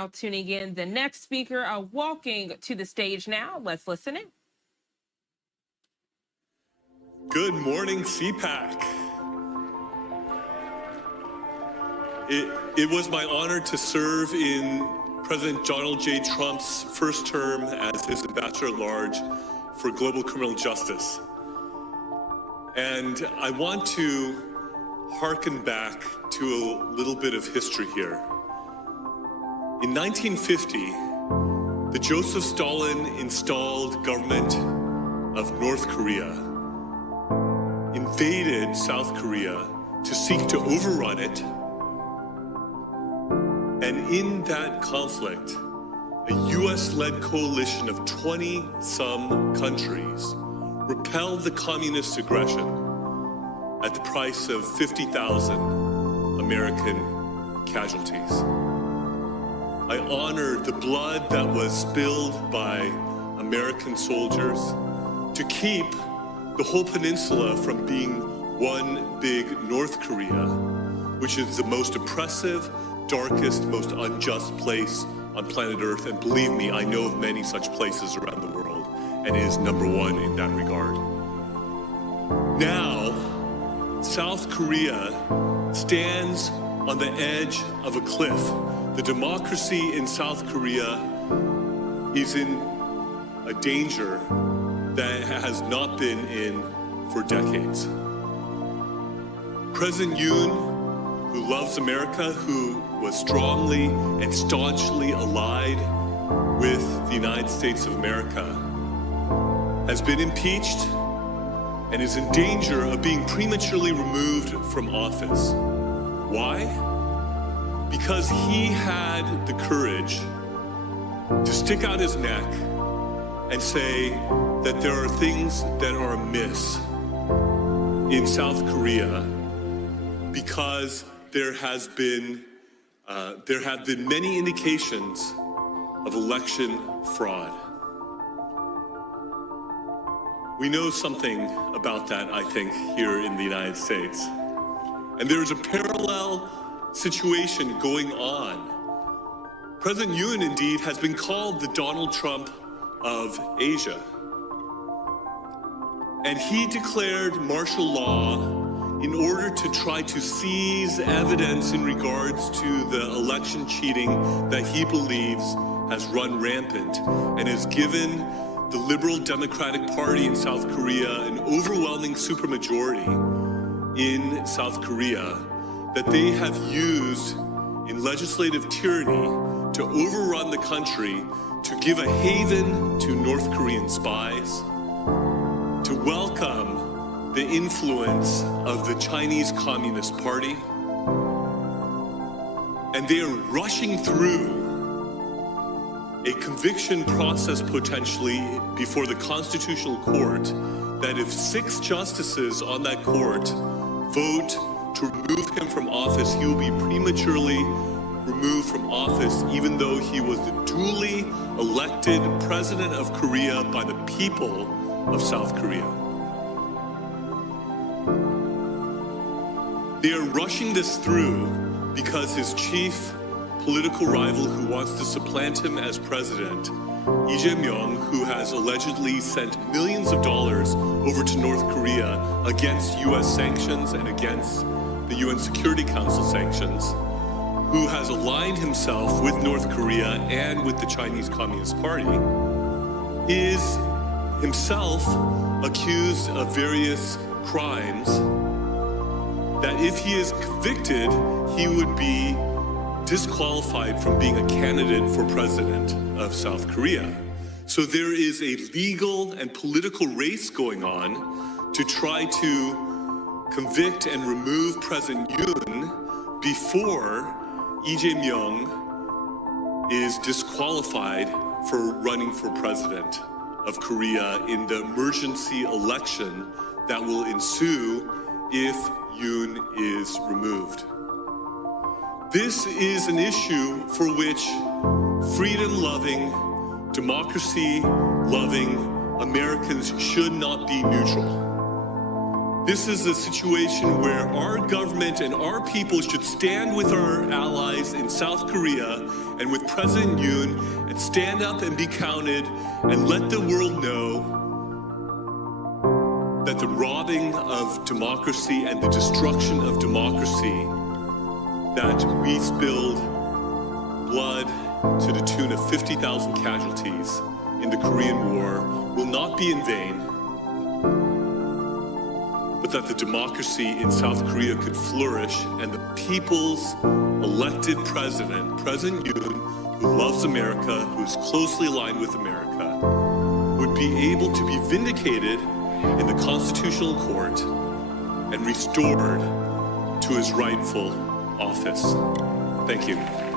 now tuning in. The next speaker walking to the stage now. Let's listen in. Good morning, CPAC. It was my honor to serve in President Donald J. Trump's first term as his ambassador-at-large for global criminal justice. And I want to hearken back to a little bit of history here. In 1950, the Joseph Stalin-installed government of North Korea invaded South Korea to seek to overrun it. And in that conflict, a US-led coalition of 20-some countries repelled the communist aggression at the price of 50,000 American casualties. I honor the blood that was spilled by American soldiers to keep the whole peninsula from being one big North Korea, which is the most oppressive, darkest, most unjust place on planet Earth. And believe me, I know of many such places around the world, and is number one in that regard. Now, South Korea stands on the edge of a cliff. The democracy in South Korea is in a danger that has not been in for decades. President Yoon, who loves America, who was strongly and staunchly allied with the United States of America, has been impeached and is in danger of being prematurely removed from office. Why? Because he had the courage to stick out his neck and say that there are things that are amiss in South Korea because there have been many indications of election fraud. We know something about that, I think, here in the United States. And there's a parallel situation going on. President Yoon, indeed, has been called the Donald Trump of Asia. And he declared martial law in order to try to seize evidence in regards to the election cheating that he believes has run rampant and has given the Liberal Democratic Party in South Korea an overwhelming supermajority in South Korea that they have used in legislative tyranny to overrun the country, to give a haven to North Korean spies, to welcome the influence of the Chinese Communist Party. And they are rushing through a conviction process potentially before the Constitutional Court that if 6 justices on that court vote to remove him from office, he will be prematurely removed from office even though he was the duly elected president of Korea by the people of South Korea. They are rushing this through because his chief political rival who wants to supplant him as president, Lee Jae-myung, who has allegedly sent millions of dollars over to North Korea against US sanctions and against the UN Security Council sanctions, who has aligned himself with North Korea and with the Chinese Communist Party, is himself accused of various crimes that if he is convicted, he would be disqualified from being a candidate for president of South Korea. So there is a legal and political race going on to try to convict and remove President Yoon before Lee Jae-myung is disqualified for running for president of Korea in the emergency election that will ensue if Yoon is removed. This is an issue for which freedom-loving, democracy-loving Americans should not be neutral. This is a situation where our government and our people should stand with our allies in South Korea and with President Yoon and stand up and be counted and let the world know that the robbing of democracy and the destruction of democracy, that we spilled blood to the tune of 50,000 casualties in the Korean War, will not be in vain, but that the democracy in South Korea could flourish and the people's elected president, President Yoon, who loves America, who's closely aligned with America, would be able to be vindicated in the Constitutional Court and restored to his rightful office. Thank you.